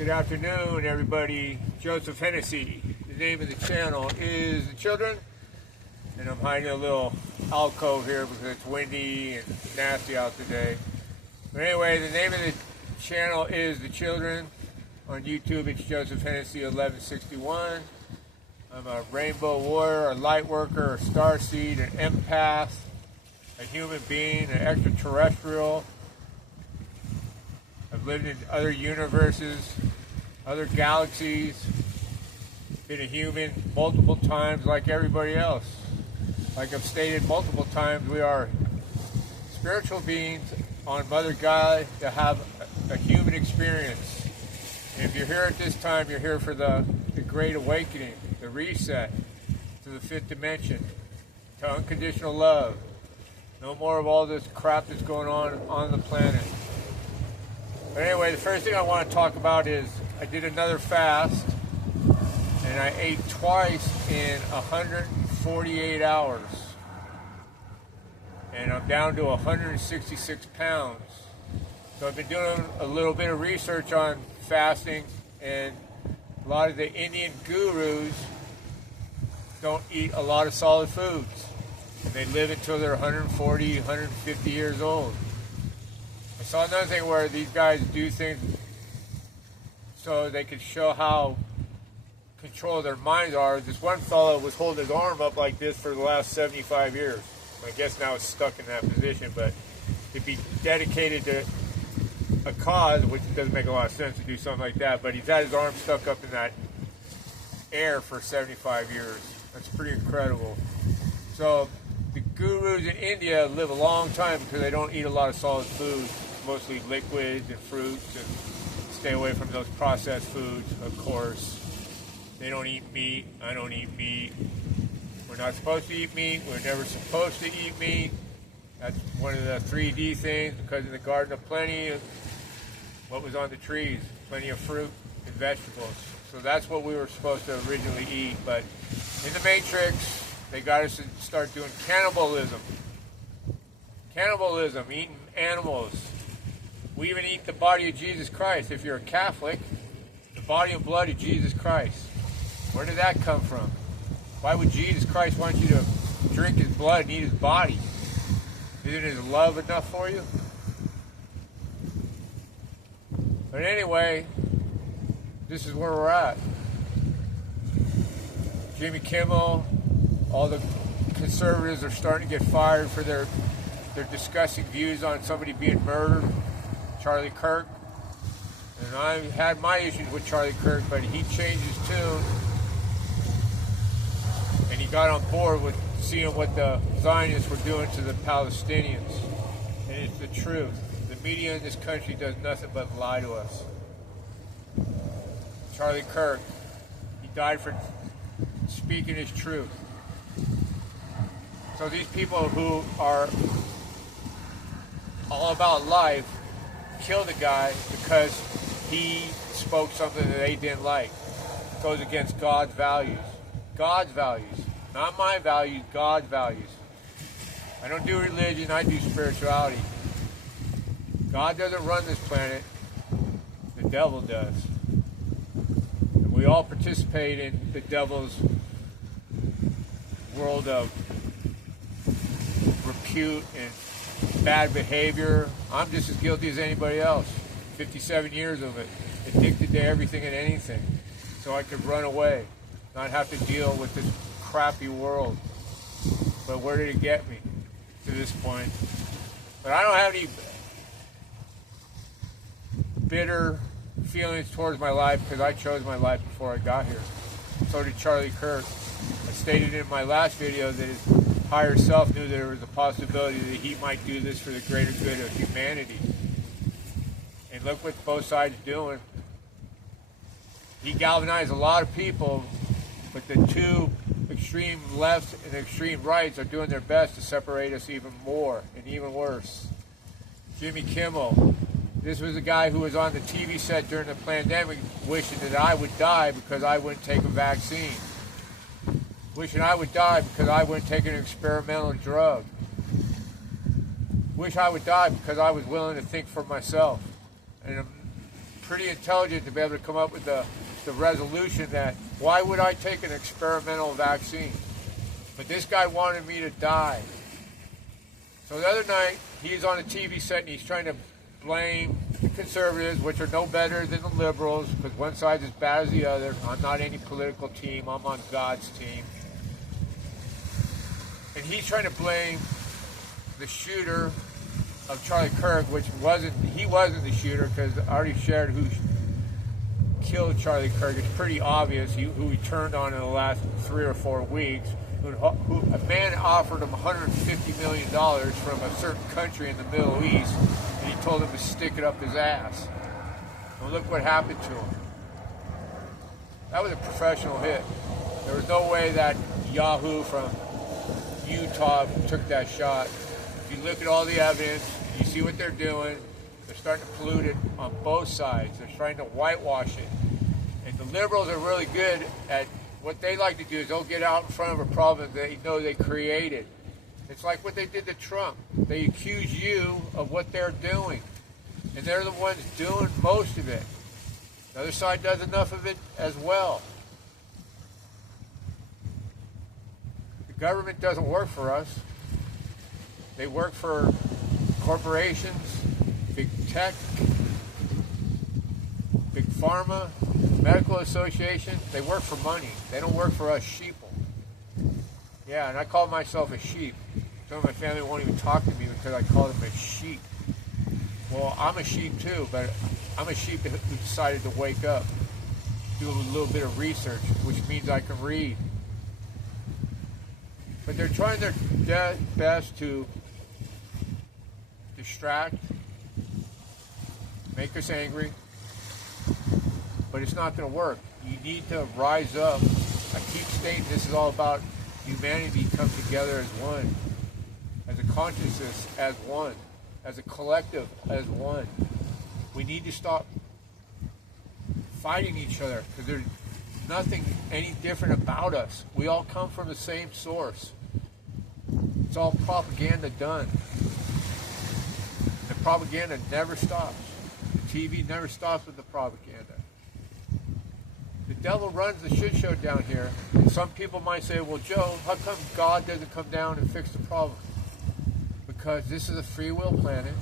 Good afternoon, everybody. Joseph Hennessy. The name of the channel is The Children, and I'm hiding in a little alcove here because it's windy and nasty out today. But anyway, the name of the channel is The Children. On YouTube, it's Joseph Hennessy 1161. I'm a rainbow warrior, a light worker, a starseed, an empath, a human being, an extraterrestrial. I've lived in other universes, other galaxies, been a human multiple times like everybody else. Like I've stated multiple times, we are spiritual beings on Mother Gaia to have a human experience. And if you're here at this time, you're here for the Great Awakening, the reset to the fifth dimension, to unconditional love. No more of all this crap that's going on the planet. But anyway, the first thing I want to talk about is I did another fast, and I ate twice in 148 hours. And I'm down to 166 pounds. So I've been doing a little bit of research on fasting, and a lot of the Indian gurus don't eat a lot of solid foods. And they live until they're 140, 150 years old. I saw another thing where these guys do things so they can show how control their minds are. This one fellow was holding his arm up like this for the last 75 years. I guess now it's stuck in that position, but to be dedicated to a cause, which doesn't make a lot of sense to do something like that, but he's had his arm stuck up in that air for 75 years. That's pretty incredible. So the gurus in India live a long time because they don't eat a lot of solid foods, mostly liquids and fruits, and stay away from those processed foods, of course. They don't eat meat. I don't eat meat. We're not supposed to eat meat. We're never supposed to eat meat. That's one of the 3D things, because in the Garden of Plenty, what was on the trees? Plenty of fruit and vegetables. So that's what we were supposed to originally eat. But in the Matrix, they got us to start doing cannibalism. Cannibalism, eating animals. We even eat the body of Jesus Christ. If you're a Catholic, the body and blood of Jesus Christ. Where did that come from? Why would Jesus Christ want you to drink his blood and eat his body? Isn't his love enough for you? But anyway, this is where we're at. Jimmy Kimmel, all the conservatives are starting to get fired for their disgusting views on somebody being murdered. Charlie Kirk. And I had my issues with Charlie Kirk, but he changed his tune. And he got on board with seeing what the Zionists were doing to the Palestinians. And it's the truth. The media in this country does nothing but lie to us. Charlie Kirk, he died for speaking his truth. So these people who are all about life killed a guy because he spoke something that they didn't like. It goes against God's values. God's values. Not my values, God's values. I don't do religion, I do spirituality. God doesn't run this planet. The devil does. And we all participate in the devil's world of repute and bad behavior. I'm just as guilty as anybody else. 57 years of it. Addicted to everything and anything. So I could run away. Not have to deal with this crappy world. But where did it get me to this point? But I don't have any bitter feelings towards my life because I chose my life before I got here. So did Charlie Kirk. I stated in my last video that his higher self knew there was a possibility that he might do this for the greater good of humanity. And look what both sides are doing. He galvanized a lot of people, but the two extreme lefts and extreme rights are doing their best to separate us even more and even worse. Jimmy Kimmel, this was a guy who was on the TV set during the pandemic wishing that I would die because I wouldn't take a vaccine. Wishing I would die because I wouldn't take an experimental drug. Wish I would die because I was willing to think for myself. And pretty intelligent to be able to come up with the resolution that why would I take an experimental vaccine? But this guy wanted me to die. So the other night, he's on a TV set and he's trying to blame the conservatives, which are no better than the liberals, because one side's as bad as the other. I'm not any political team. I'm on God's team. And he's trying to blame the shooter of Charlie Kirk, which he wasn't the shooter, because I already shared who killed Charlie Kirk. It's pretty obvious who he turned on in the last 3 or 4 weeks. A man offered him $150 million from a certain country in the Middle East, and he told him to stick it up his ass. And look what happened to him. That was a professional hit. There was no way that Yahoo from Utah took that shot. If you look at all the evidence, you see what they're doing. They're starting to pollute it on both sides. They're trying to whitewash it. And the liberals are really good at what they like to do is they'll get out in front of a problem that they know they created. It's like what they did to Trump. They accuse you of what they're doing. And they're the ones doing most of it. The other side does enough of it as well. The government doesn't work for us. They work for corporations, big tech, big pharma, medical association. They work for money. They don't work for us sheeple. Yeah, and I call myself a sheep. Some of my family won't even talk to me because I call them a sheep. Well, I'm a sheep too, but I'm a sheep who decided to wake up, do a little bit of research, which means I can read. But they're trying their best to distract, make us angry, but it's not going to work. You need to rise up. I keep stating this is all about humanity come together as one, as a consciousness as one, as a collective as one. We need to stop fighting each other because there's nothing any different about us. We all come from the same source. It's all propaganda done. The propaganda never stops. The TV never stops with the propaganda. The devil runs the shit show down here. And some people might say, well, Joe, how come God doesn't come down and fix the problem? Because this is a free will planet.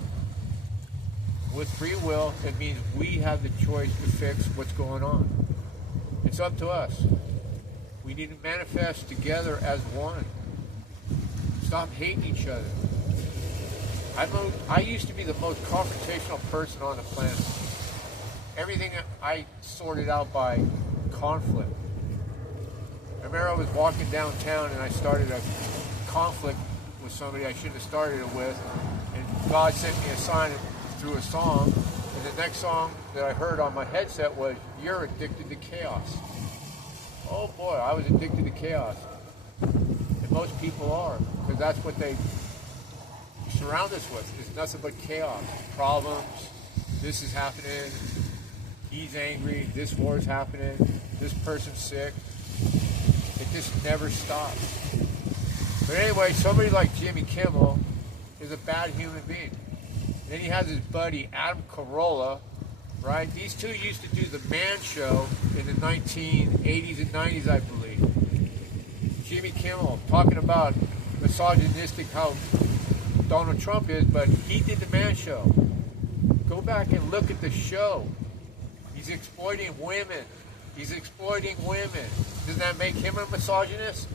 With free will, it means we have the choice to fix what's going on. It's up to us. We need to manifest together as one. Stop hating each other. I used to be the most confrontational person on the planet. Everything I sorted out by conflict. I remember I was walking downtown and I started a conflict with somebody I shouldn't have started it with, and God sent me a sign through a song, and the next song that I heard on my headset was, "You're addicted to chaos." Oh boy, I was addicted to chaos. And most people are, because that's what they surround us with. It's nothing but chaos, problems, this is happening, he's angry, this war's happening, this person's sick. It just never stops. But anyway, somebody like Jimmy Kimmel is a bad human being. And then he has his buddy Adam Carolla, right? These two used to do the Man Show in the 1980s and 90s, I believe. Jimmy Kimmel talking about misogynistic how Donald Trump is, but he did the Man Show. Go back and look at the show. He's exploiting women. He's exploiting women. Doesn't that make him a misogynist?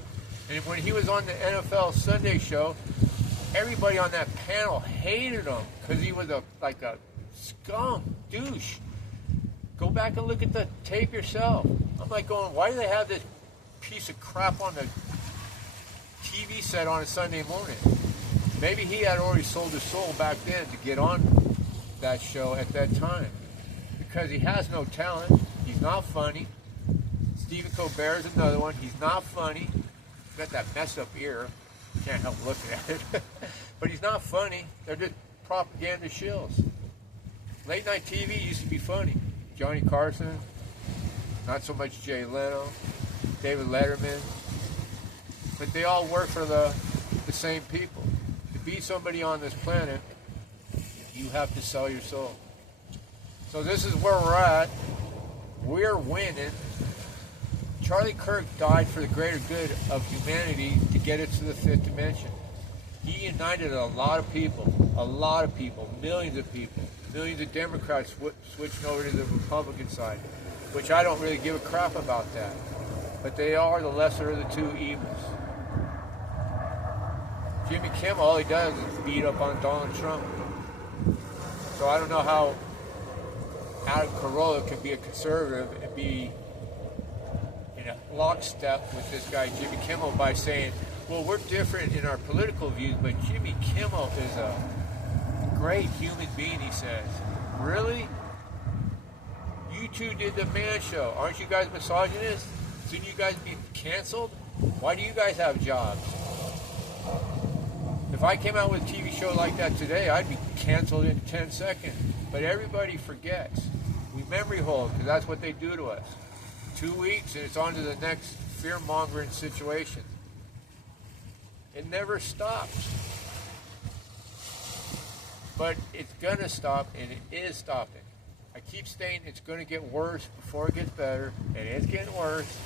And when he was on the NFL Sunday show, everybody on that panel hated him because he was like a scum douche. Go back and look at the tape yourself. I'm like going, why do they have this piece of crap on the TV set on a Sunday morning? Maybe he had already sold his soul back then to get on that show at that time. Because he has no talent. He's not funny. Stephen Colbert is another one. He's not funny. He's got that messed up ear. Can't help looking at it. But he's not funny. They're just propaganda shills. Late night TV used to be funny. Johnny Carson, not so much Jay Leno, David Letterman. But they all work for the same people. To be somebody on this planet, you have to sell your soul. So this is where we're at. We're winning. Charlie Kirk died for the greater good of humanity to get it to the fifth dimension. He united a lot of people, millions of people, millions of Democrats switching over to the Republican side, which I don't really give a crap about that. But they are the lesser of the two evils. Jimmy Kimmel, all he does is beat up on Donald Trump. So I don't know how Adam Carolla can be a conservative and be in a lockstep with this guy Jimmy Kimmel by saying, well, we're different in our political views, but Jimmy Kimmel is a great human being, he says. Really? You two did the Man Show. Aren't you guys misogynists? Shouldn't you guys be canceled? Why do you guys have jobs? If I came out with a TV show like that today, I'd be canceled in 10 seconds. But everybody forgets. We memory hold, because that's what they do to us. 2 weeks, and it's on to the next fear-mongering situation. It never stops. But it's going to stop, and it is stopping. I keep saying it's going to get worse before it gets better, and it's getting worse.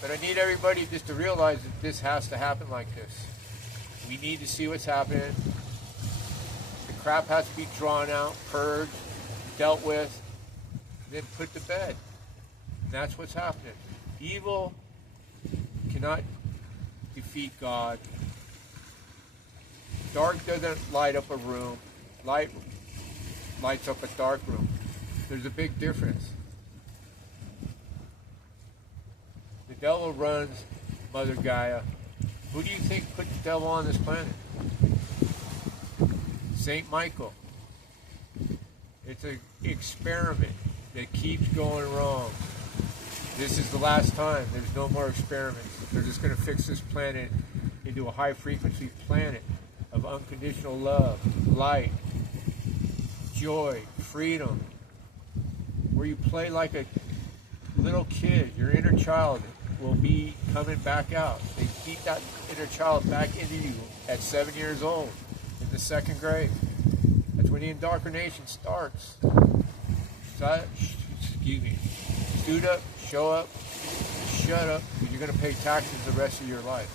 But I need everybody just to realize that this has to happen like this. We need to see what's happening. The crap has to be drawn out, purged, dealt with, then put to bed. And that's what's happening. Evil cannot defeat God. Dark doesn't light up a room. Light lights up a dark room. There's a big difference. The devil runs Mother Gaia. Who do you think put the devil on this planet? Saint Michael. It's an experiment that keeps going wrong. This is the last time. There's no more experiments. They're just going to fix this planet into a high-frequency planet of unconditional love, light, joy, freedom, where you play like a little kid. Your inner child will be coming back out. They beat that inner child back into you at 7 years old in the second grade. That's when the indoctrination starts. Excuse me. Suit up, show up, shut up, because you're going to pay taxes the rest of your life.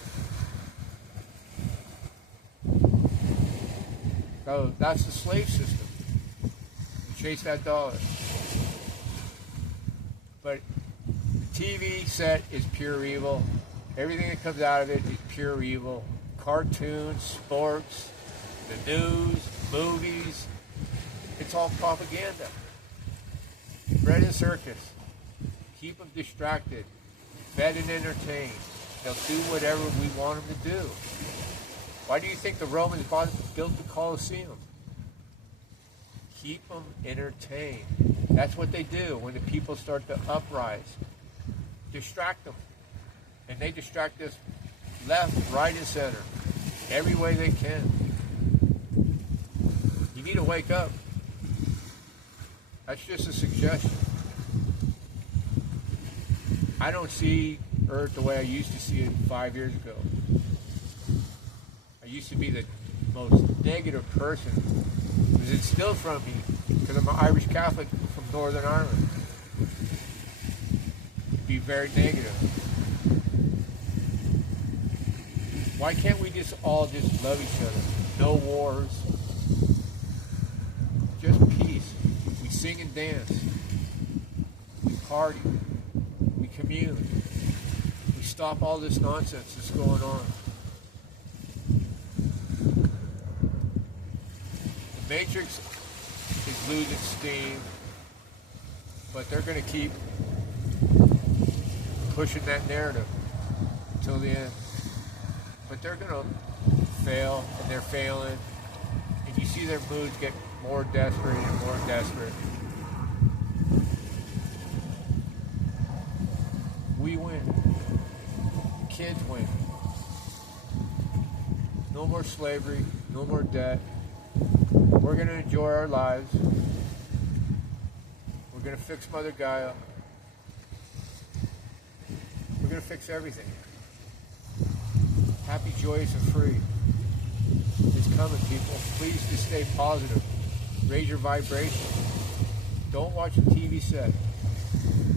So that's the slave system. You chase that dollar. But the TV set is pure evil. Everything that comes out of it is pure evil. Cartoons, sports, the news, movies, it's all propaganda. Bread and circus. Keep them distracted, fed and entertained. They'll do whatever we want them to do. Why do you think the Romans built the Colosseum? Keep them entertained. That's what they do when the people start to uprise. Distract them. And they distract us left, right, and center. Every way they can. You need to wake up. That's just a suggestion. I don't see Earth the way I used to see it 5 years ago. I used to be the most negative person. It was instilled from me because I'm an Irish Catholic from Northern Ireland. Be very negative. Why can't we just all just love each other? No wars. Just peace. We sing and dance. We party. We commune. We stop all this nonsense that's going on. The Matrix is losing steam, but they're going to keep pushing that narrative until the end. But they're going to fail, and they're failing. And you see their moods get more desperate and more desperate. We win. Kids win. No more slavery, no more debt. We're going to enjoy our lives. We're going to fix Mother Gaia. We're going to fix everything. Happy, joyous, and free. It's coming, people. Please just stay positive. Raise your vibration. Don't watch a TV set.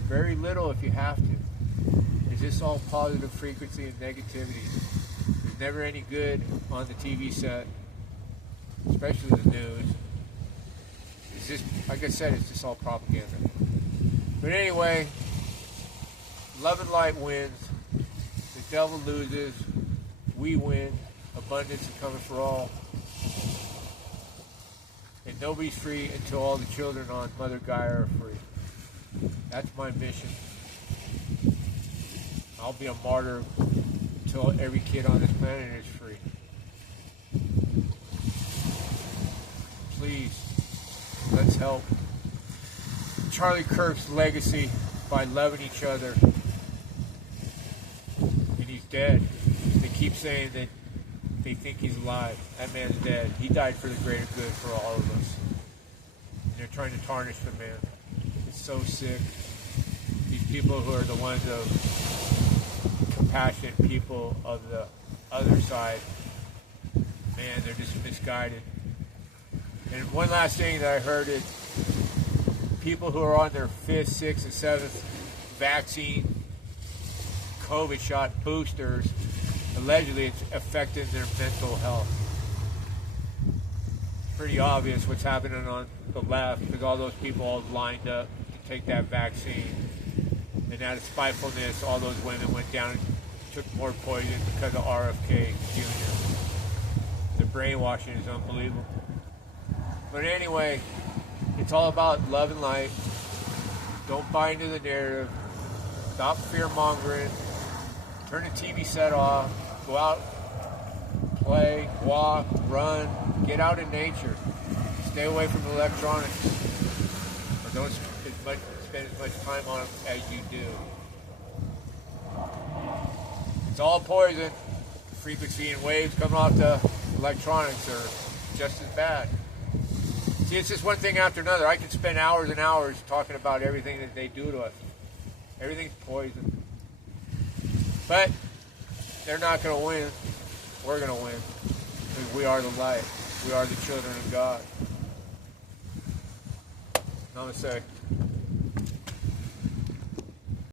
Very little if you have to. It's just all positive frequency and negativity. There's never any good on the TV set, especially the news. It's just, like I said, it's just all propaganda. But anyway, love and light wins. The devil loses. We win. Abundance is coming for all. And nobody's free until all the children on Mother Gaia are free. That's my mission. I'll be a martyr until every kid on this planet is free. Please, let's help Charlie Kirk's legacy by loving each other. And he's dead. They keep saying that they think he's alive. That man's dead. He died for the greater good for all of us. And they're trying to tarnish the man. It's so sick. These people who are the ones of compassionate people of the other side, man, they're just misguided. And one last thing that I heard is people who are on their 5th, 6th, and 7th vaccine COVID shot boosters, allegedly it's affecting their mental health. It's pretty obvious what's happening on the left because all those people all lined up to take that vaccine. And out of spitefulness, all those women went down and took more poison because of RFK Jr. The brainwashing is unbelievable. But anyway, it's all about love and light. Don't buy into the narrative. Stop fear-mongering. Turn the TV set off. Go out, play, walk, run. Get out in nature. Stay away from electronics. Or don't spend as much time on them as you do. It's all poison. The frequency and waves coming off the electronics are just as bad. See, it's just one thing after another. I could spend hours and hours talking about everything that they do to us. Everything's poison. But they're not going to win. We're going to win. Because we are the light. We are the children of God. Namaste.